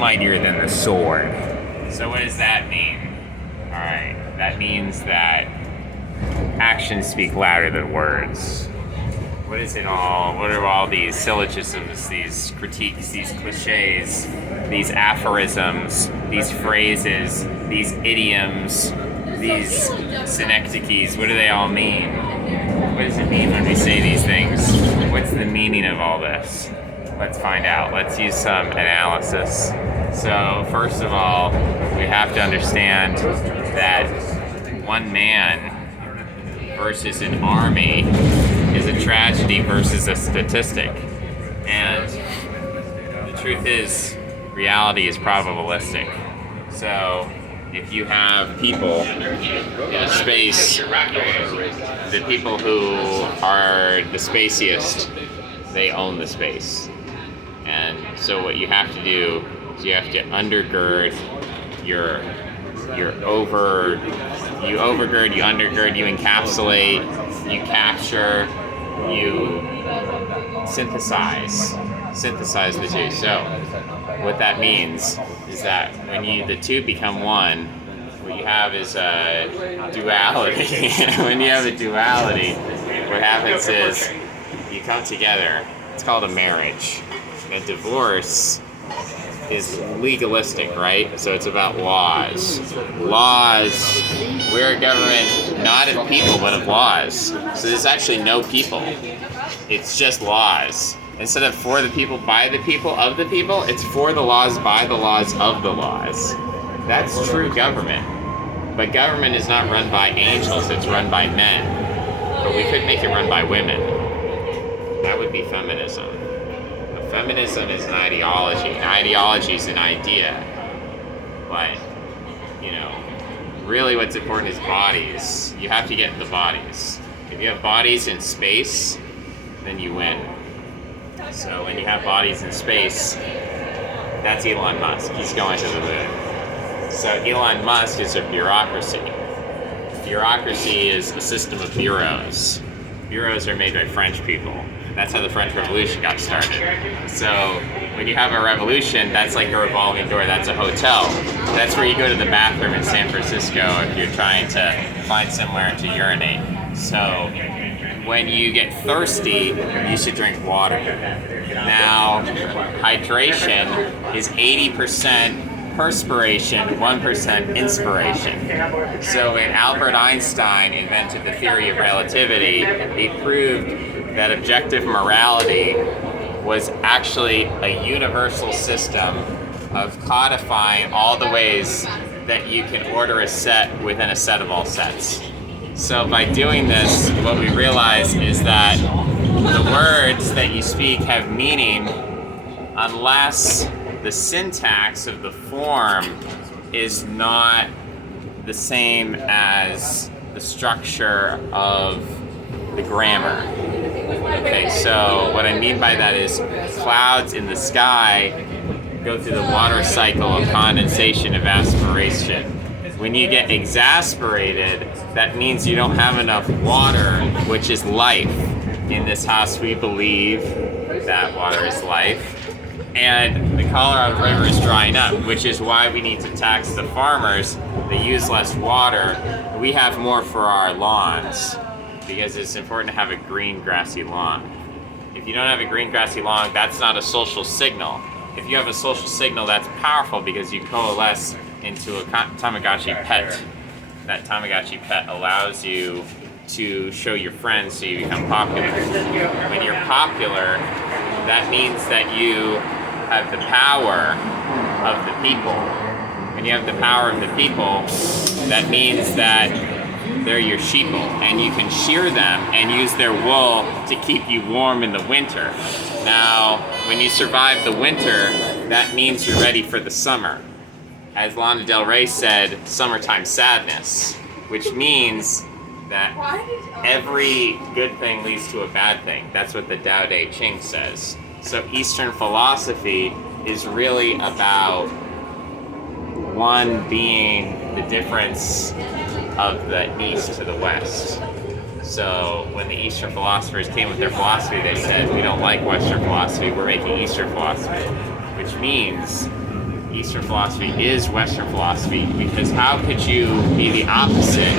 mightier than the sword. So what does that mean? Alright, that means that actions speak louder than words. What is it all? What are all these syllogisms, these critiques, these cliches, these aphorisms, these phrases, these idioms, these synecdoches? What do they all mean? What does it mean when we say these things? What's the meaning of all this? Let's find out. Let's use some analysis. So, first of all, we have to understand that one man versus an army is a tragedy versus a statistic. And the truth is, reality is probabilistic. So, if you have people in a space, the people who are the spaciest, they own the space. And so what you have to do is you have to undergird you overgird, you undergird, you encapsulate, you capture, you synthesize the two. So what that means is that when the two become one, what you have is a duality. When you have a duality, what happens is you come together. It's called a marriage. A divorce is legalistic, right? So it's about laws. We're a government not of people, but of laws. So there's actually no people. It's just laws. Instead of for the people, by the people, of the people, it's for the laws, by the laws, of the laws. That's true government. But government is not run by angels, it's run by men. But we could make it run by women. That would be feminism. Feminism is an ideology. An ideology is an idea. But, really what's important is bodies. You have to get the bodies. If you have bodies in space, then you win. So when you have bodies in space, that's Elon Musk. He's going to the moon. So Elon Musk is a bureaucracy. Bureaucracy is a system of bureaus. Bureaus are made by French people. That's how the French Revolution got started. So when you have a revolution, that's like a revolving door. That's a hotel. That's where you go to the bathroom in San Francisco if you're trying to find somewhere to urinate. So when you get thirsty, you should drink water. Now, hydration is 80% perspiration, 1% inspiration. So when Albert Einstein invented the theory of relativity, he proved that objective morality was actually a universal system of codifying all the ways that you can order a set within a set of all sets. So by doing this, what we realize is that the words that you speak have meaning unless the syntax of the form is not the same as the structure of the grammar. Okay, so what I mean by that is clouds in the sky go through the water cycle of condensation, evaporation. When you get exasperated, that means you don't have enough water, which is life. In this house, we believe that water is life. And the Colorado River is drying up, which is why we need to tax the farmers. They use less water. We have more for our lawns, because it's important to have a green, grassy lawn. If you don't have a green, grassy lawn, that's not a social signal. If you have a social signal, that's powerful because you coalesce into a Tamagotchi pet. That Tamagotchi pet allows you to show your friends so you become popular. When you're popular, that means that you have the power of the people. When you have the power of the people, that means that they're your sheeple, and you can shear them and use their wool to keep you warm in the winter. Now, when you survive the winter, that means you're ready for the summer. As Lana Del Rey said, summertime sadness, which means that every good thing leads to a bad thing. That's what the Tao Te Ching says. So Eastern philosophy is really about one being the difference of the East to the West. So when the Eastern philosophers came with their philosophy, they said, we don't like Western philosophy, we're making Eastern philosophy, which means Eastern philosophy is Western philosophy, because how could you be the opposite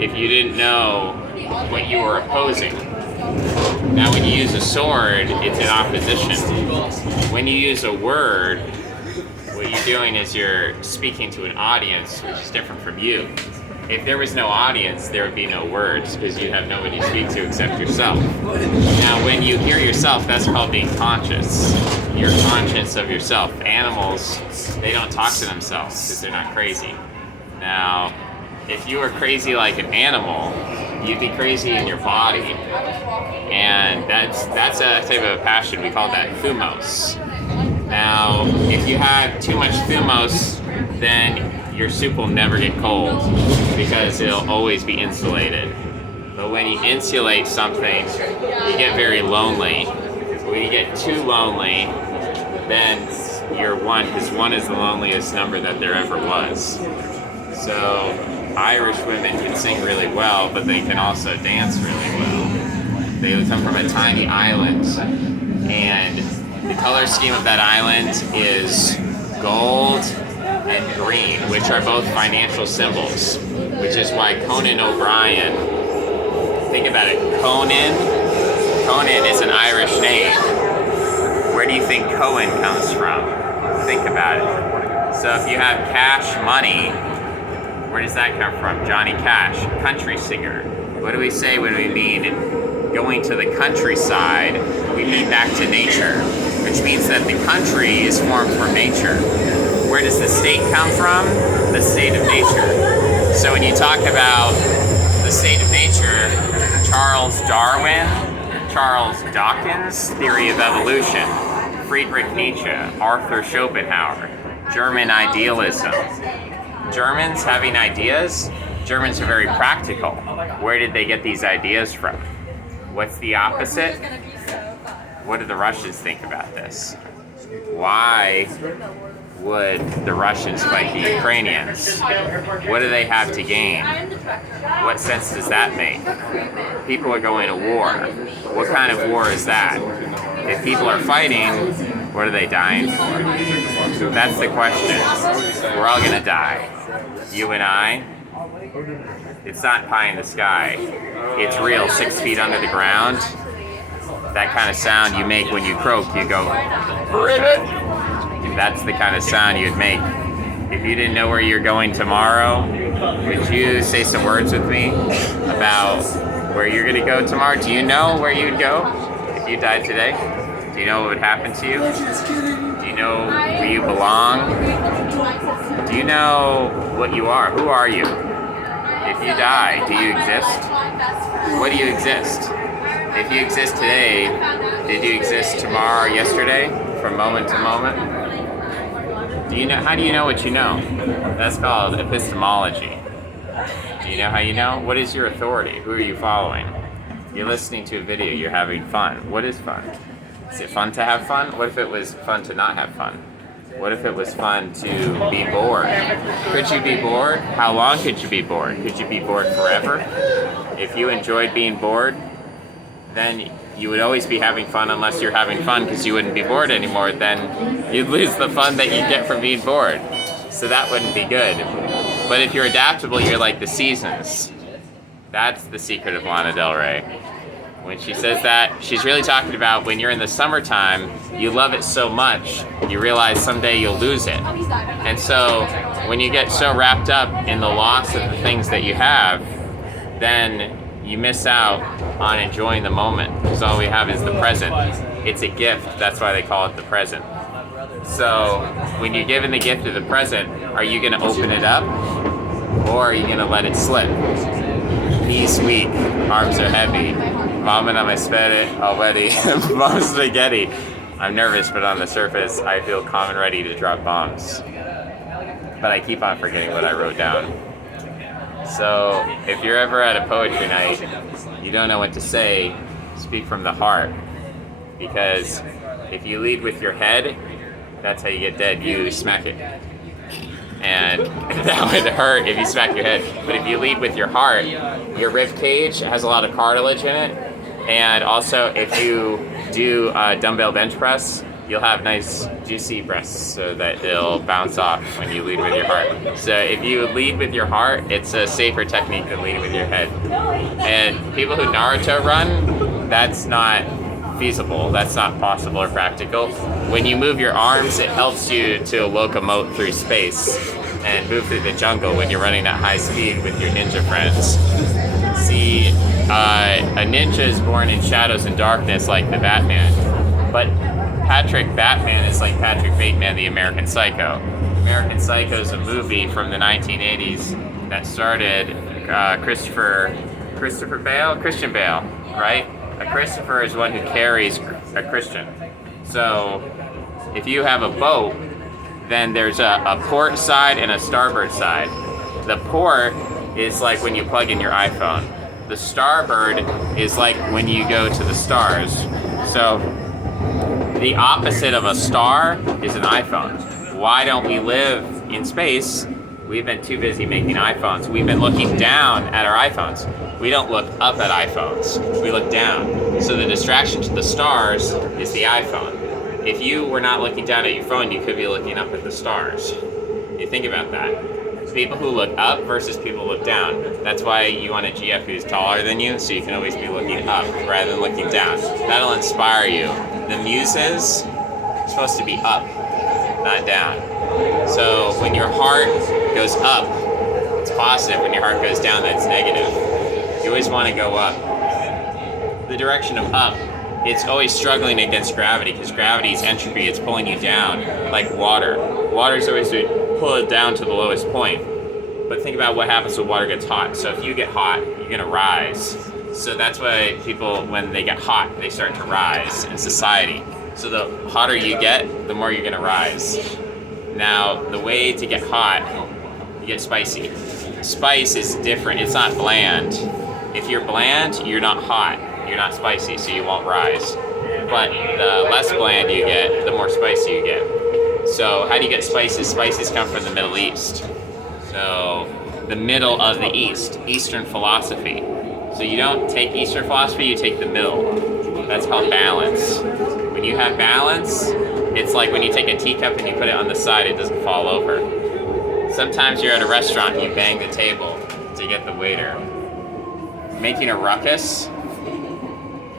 if you didn't know what you were opposing? Now when you use a sword, it's in opposition. When you use a word, what you're doing is you're speaking to an audience, which is different from you. If there was no audience, there would be no words, because you'd have nobody to speak to except yourself. Now, when you hear yourself, that's called being conscious. You're conscious of yourself. Animals, they don't talk to themselves because they're not crazy. Now, if you were crazy like an animal, you'd be crazy in your body. And that's a type of a passion. We call that thumos. Now, if you have too much thumos, then your soup will never get cold because it'll always be insulated. But when you insulate something, you get very lonely. When you get too lonely, then you're one, because one is the loneliest number that there ever was. So Irish women can sing really well, but they can also dance really well. They come from a tiny island, and the color scheme of that island is gold and green, which are both financial symbols, which is why Conan O'Brien, think about it, Conan is an Irish name. Where do you think Cohen comes from? Think about it. So if you have cash money, where does that come from? Johnny Cash, country singer. What do we say when we mean going to the countryside? We mean back to nature, which means that the country is formed from nature. Where does the state come from? The state of nature. So when you talk about the state of nature, Charles Darwin, Charles Dawkins' theory of evolution, Friedrich Nietzsche, Arthur Schopenhauer, German idealism. Germans having ideas? Germans are very practical. Where did they get these ideas from? What's the opposite? What do the Russians think about this? Why would the Russians fight the Ukrainians? What do they have to gain? What sense does that make? People are going to war. What kind of war is that? If people are fighting, what are they dying for? That's the question. We're all gonna die. You and I. It's not pie in the sky. It's real, 6 feet under the ground. That kind of sound you make when you croak, you go, ribbit! That's the kind of sound you'd make. If you didn't know where you're going tomorrow, would you say some words with me about where you're going to go tomorrow? Do you know where you'd go if you died today? Do you know what would happen to you? Do you know where you belong? Do you know what you are? Who are you? If you die, do you exist? What do you exist? If you exist today, did you exist tomorrow or yesterday, from moment to moment? Do you know? How do you know what you know? That's called epistemology. Do you know how you know? What is your authority? Who are you following? You're listening to a video, you're having fun. What is fun? Is it fun to have fun? What if it was fun to not have fun? What if it was fun to be bored? Could you be bored? How long could you be bored? Could you be bored forever? If you enjoyed being bored, then you would always be having fun unless you're having fun, because you wouldn't be bored anymore. Then you'd lose the fun that you get from being bored. So that wouldn't be good. But if you're adaptable, you're like the seasons. That's the secret of Lana Del Rey. When she says that, she's really talking about when you're in the summertime, you love it so much, you realize someday you'll lose it. And so when you get so wrapped up in the loss of the things that you have, then you miss out on enjoying the moment, because all we have is the present. It's a gift, that's why they call it the present. So when you're given the gift of the present, are you going to open it up, or are you going to let it slip? Knees weak, arms are heavy, vomit on my spaghetti already, bomb spaghetti. I'm nervous, but on the surface, I feel calm and ready to drop bombs. But I keep on forgetting what I wrote down. So if you're ever at a poetry night, you don't know what to say, speak from the heart. Because if you lead with your head, that's how you get dead. You smack it. And that would hurt if you smack your head. But if you lead with your heart, your rib cage has a lot of cartilage in it. And also, if you do dumbbell bench press, you'll have nice juicy breasts so that they'll bounce off when you lead with your heart. So if you lead with your heart, it's a safer technique than leading with your head. And people who Naruto run, that's not feasible. That's not possible or practical. When you move your arms, it helps you to locomote through space and move through the jungle when you're running at high speed with your ninja friends. See, a ninja is born in shadows and darkness like the Batman, but Patrick Batman is like Patrick Bateman, the American Psycho. American Psycho is a movie from the 1980s that started Christian Bale, right? A Christopher is one who carries a Christian. So if you have a boat, then there's a port side and a starboard side. The port is like when you plug in your iPhone. The starboard is like when you go to the stars. So the opposite of a star is an iPhone. Why don't we live in space? We've been too busy making iPhones. We've been looking down at our iPhones. We don't look up at iPhones. We look down. So the distraction to the stars is the iPhone. If you were not looking down at your phone, you could be looking up at the stars. You think about that. People who look up versus people who look down. That's why you want a GF who's taller than you, so you can always be looking up rather than looking down. That'll inspire you. The muses are supposed to be up, not down. So when your heart goes up, it's positive. When your heart goes down, that's negative. You always want to go up. The direction of up, it's always struggling against gravity, because gravity is entropy. It's pulling you down like water. Water's always to pull it down to the lowest point. But think about what happens when water gets hot. So if you get hot, you're going to rise. So that's why people, when they get hot, they start to rise in society. So the hotter you get, the more you're going to rise. Now, the way to get hot, you get spicy. Spice is different. It's not bland. If you're bland, you're not hot. You're not spicy, so you won't rise. But the less bland you get, the more spicy you get. So how do you get spices? Spices come from the Middle East. So the middle of the East, Eastern philosophy. So you don't take Eastern philosophy, you take the middle. That's called balance. When you have balance, it's like when you take a teacup and you put it on the side, it doesn't fall over. Sometimes you're at a restaurant and you bang the table to get the waiter. Making a ruckus,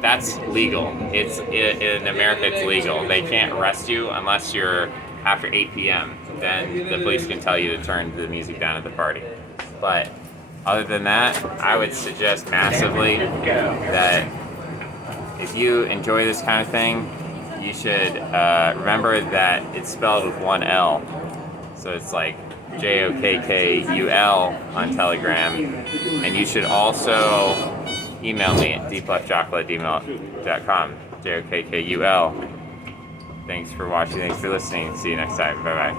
that's legal. In America, it's legal. They can't arrest you unless you're after 8 p.m. Then the police can tell you to turn the music down at the party. But other than that, I would suggest massively that if you enjoy this kind of thing, you should remember that it's spelled with one L. So it's like JOKKUL on Telegram. And you should also email me at deepleftchocolate@gmail.com. JOKKUL. Thanks for watching. Thanks for listening. See you next time. Bye-bye.